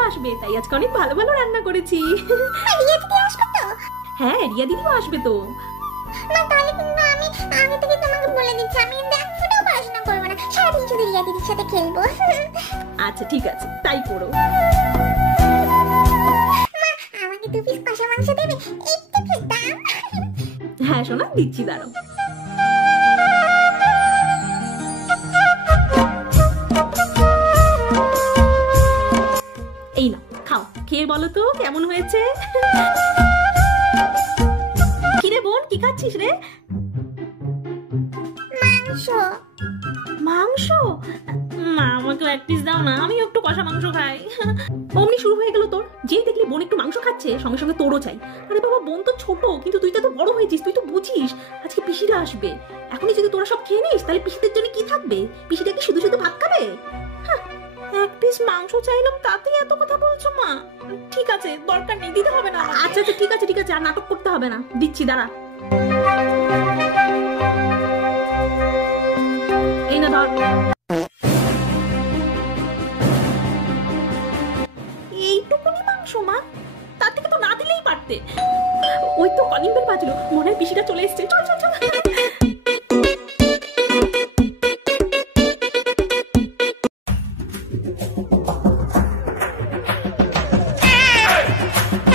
পিসিরা আসবে, তাই আজকে অনেক ভালো ভালো রান্না করেছি। রিয়া দিদি আসবে তো? হ্যাঁ, রিয়া দিদিও আসবে তো। মা তাহলে কিন্তু আমি আগে থেকে তোমাকে বলে দিচ্ছি, আমি কিন্তু এক ফোঁটাও পড়াশোনা করবো না, সারাদিন শুধু রিয়া দিদির সাথে খেলবো। আচ্ছা ঠিক আছে, তাই করো। মা আমাকে 2 পিস কষা মাংস দেবে, একটু খেতাম। হ্যাঁ সোনা, দিচ্ছি, দাঁড়াও। এই নাও, খাও, খেয়ে বলো তো কেমন হয়েছে। কিরে বোন, কি খাচ্ছিস রে? মাংস। মাংস? মা আমাকে এক পিস দাও না, আমি একটু কষা মাংস খাই। অমনি শুরু হয়ে গেল তোর, যেই দেখলি বোন একটু মাংস খাচ্ছে সঙ্গে সঙ্গে তোরও চাই। আরে বাবা, বোন তো ছোট, কিন্তু তুই তো বড় হয়েছিস, তুই তো বুঝিস আজকে পিসিরা আসবে। এখনই যদি তোরা সব খেয়ে নিস তাহলে পিসিদের জন্য কি থাকবে? পিসিটা কি শুধু শুধু ভাত খাবে? এক পিস মাংস চাইলাম, তাতেই এত কথা বলছো মা। ঠিক আছে, দরকার নেই, দিতে হবে না। আচ্ছা আচ্ছা ঠিক আছে ঠিক আছে, আর নাটক করতে হবে না, দিচ্ছি, দাঁড়া। এই না ধর। এইটুকুনি মাংস মা, তার থেকে তো না দিলেই পারতে। ওই তো কলিং বেল বাজলো, মনে হয় পিসিটা চলে এসছে। চল চল চল।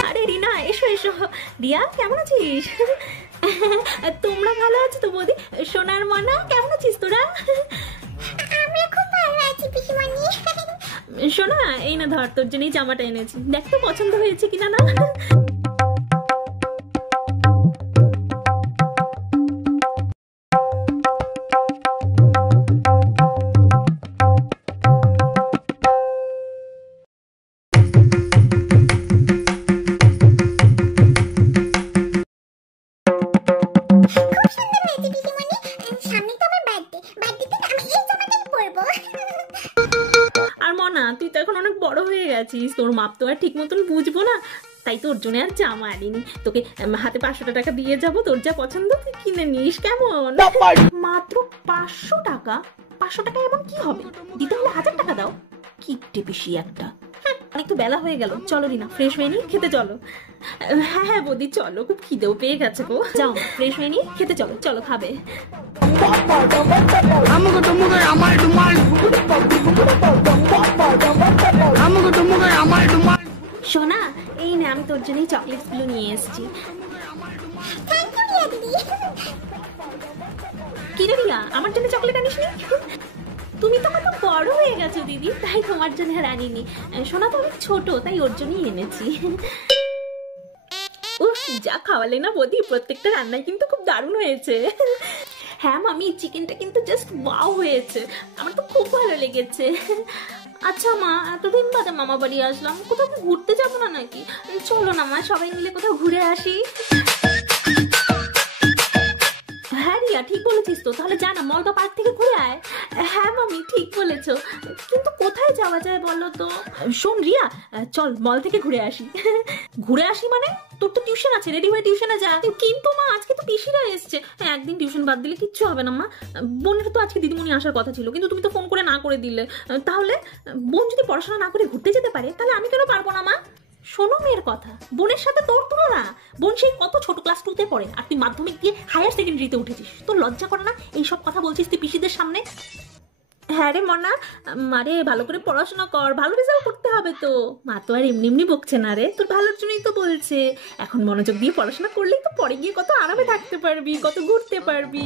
আরে রিনা, এসো এসো। রিয়া, কেমন আছিস? তোমরা ভালো আছো তো বৌদি? সোনার মনা, কেমন আছিস তোরা? আমরা খুব ভালো আছি পিসিমণি। সোনা, এই না ধর, তোর জন্যই জামাটা এনেছি, দেখ তো পছন্দ হয়েছে কিনা। না তুই তো এখন অনেক বড় হয়ে গেছিস, তোর মাপ তো আর ঠিক মতন বুঝবো না, তাই তোর জন্য আর জামা আনিনি। তোকে হাতে 500 টাকা দিয়ে যাবো, তোর যা পছন্দ তুই কিনে নিস, কেমন? মাত্র 500 টাকা? 500 টাকা এমন কি হবে? দিতে হলে 1000 টাকা দাও। কিপটে পিসি একটা। অনেক তো বেলা হয়ে গেল, চলো রিনা, ফ্রেশ হয়ে নি, খেতে চলো। হ্যাঁ হ্যাঁ বৌদি, চলো, খুব খিদেও পেয়ে গেছে গো। যাও, ফ্রেশ হয়ে নি, খেতে চলো, চলো খাবে। সোনা, এই না, আমি তোর জন্যই চকলেটস গুলো নিয়ে এসেছি। কি রে রিয়া, আমার জন্য চকলেট আনিসনি? তুমি তো কত বড় হয়ে গেছো দিদি, তাই তোমার জন্য আর আনিনি। সোনা তো অনেক ছোট, তাই ওর জন্যই এনেছি। উফ, যা খাওয়ালে না বৌদি, প্রত্যেকটা রান্নাই কিন্তু খুব দারুণ হয়েছে। হ্যাঁ মামি, চিকেনটা কিন্তু জাস্ট ওয়াও হয়েছে, আমার তো খুব ভালো লেগেছে। আচ্ছা মা, এতদিন বাদে মামা বাড়ি আসলাম, কোথাও ঘুরতে যাবো না নাকি? চলো না মা, সবাই মিলে কোথাও ঘুরে আসি। হ্যাঁ রিয়া, ঠিক বলেছিস তো, তাহলে জানা মল বা পার্ক থেকে ঘুরে আয়। হ্যাঁ মামি, ঠিক বলেছো, কিন্তু কোথায় যাওয়া যায় বলো তো? শোন রিয়া, চল মল থেকে ঘুরে আসি। ঘুরে আসি মানে? তোর তো টিউশন আছে, রেডি হয়ে টিউশনে যা। কিন্তু মা, আজকে তো পিসিরা এসছে, একদিন টিউশন বাদ দিলে কিচ্ছু হবে না মা। বোনের তো আজকে দিদিমণি আসার কথা ছিল, কিন্তু তুমি তো ফোন করে না করে দিলে। তাহলে বোন যদি পড়াশোনা না করে ঘুরতে যেতে পারে, তাহলে আমি কেন পারবো না মা? শোনো মেয়ের কথা, বোনের সাথে তোর তুলনা? বোন সেই কত ছোট, ক্লাস 2 তে পড়ে, আর তুই মাধ্যমিক দিয়ে হায়ার সেকেন্ডারিতে উঠেছিস। তোর লজ্জা করে না এইসব কথা বলছিস তুই পিসিদের সামনে? হ্যাঁ রে মনা, মারে ভালো করে পড়াশোনা কর, ভালো রেজাল্ট করতে হবে তো। মা তো আর এমনি এমনি বকছে না রে, তোর ভালোর জন্যই তো বলছে। এখন মনোযোগ দিয়ে পড়াশোনা করলেই তো পরে গিয়ে কত আরামে থাকতে পারবি, কত ঘুরতে পারবি।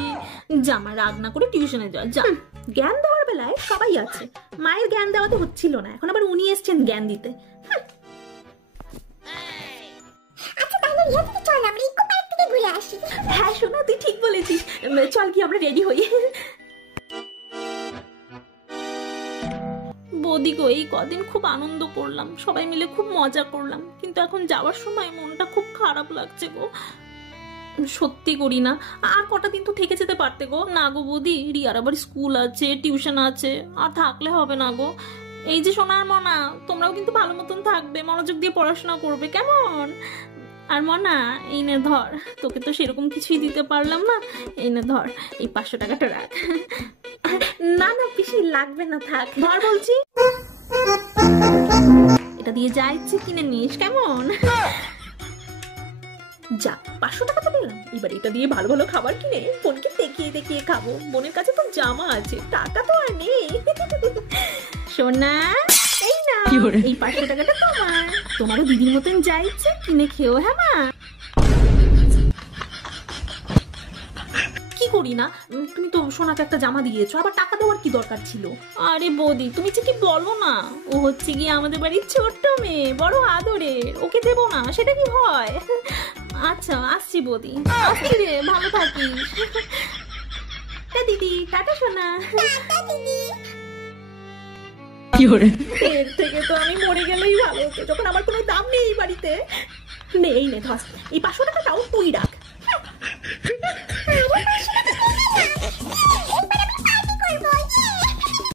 জামা, রাগ না করে টিউশনে যা। জ্ঞান দেওয়ার বেলায় সবাই আছে, মায়ের জ্ঞান দেওয়া তো হচ্ছিল না, এখন আবার উনি এসছেন জ্ঞান দিতে। হ্যাঁ শোনা, তুই ঠিক বলেছিস, চল কি আমরা রেডি হই। বৌদি গো, এই কদিন খুব আনন্দ করলাম, সবাই মিলে খুব মজা করলাম, কিন্তু এখন যাওয়ার সময় মনটা খুব খারাপ লাগছে গো। সত্যি করি না, আর কটা দিন তো থেকে যেতে পারতে গো। না গো বৌদি, রিয়ার আবার স্কুল আছে, টিউশন আছে, আর থাকলে হবে না গো। এই যে সোনার মনা, তোমরাও কিন্তু ভালো মতন থাকবে, মনোযোগ দিয়ে পড়াশোনা করবে, কেমন? আর মনা, এই নে ধর, তোকে তো সেরকম কিছুই দিতে পারলাম না, এই নে ধর, এই 500 টাকাটা রাখ। না না পিসি, লাগবে না, থাক, ধর বলছি। এটা এটা দিয়ে যা ইচ্ছে কিনে নিস, কেমন? যা, 500 টাকা তো পেলাম। এবার এটা দিয়ে ভালো ভালো খাবার কিনে বোনকে দেখিয়ে দেখিয়ে খাবো। বোনের কাছে তো জামা আছে, টাকা তো আর নেই। সোনা, এই না, এই 500 টাকাটা তোমার। তোমারও দিদির মতন যা ইচ্ছে কিনে খেও, হ্যাঁ মা? কি করি না, তুমি তো সোনাকে একটা জামা দিয়েছো, আবার টাকা দেওয়ার কি দরকার ছিল? আরে বৌদি, তুমি যে কি বলো না, ও হচ্ছে গিয়ে আমাদের বাড়ির ছোট্ট মেয়ে, বড় আদরের, ওকে দেবো না সেটা কি হয়? আচ্ছা আসছি বৌদি, আসছি রে, ভালো থাকিস। দিদি টাটা সোনা। এর থেকে তো আমি মরে গেলেই ভালো হতো, যখন আমার কোনো দাম নেই এই বাড়িতে। নে এই নে ধস, এই 500 টাকাটাও তুই রাখ।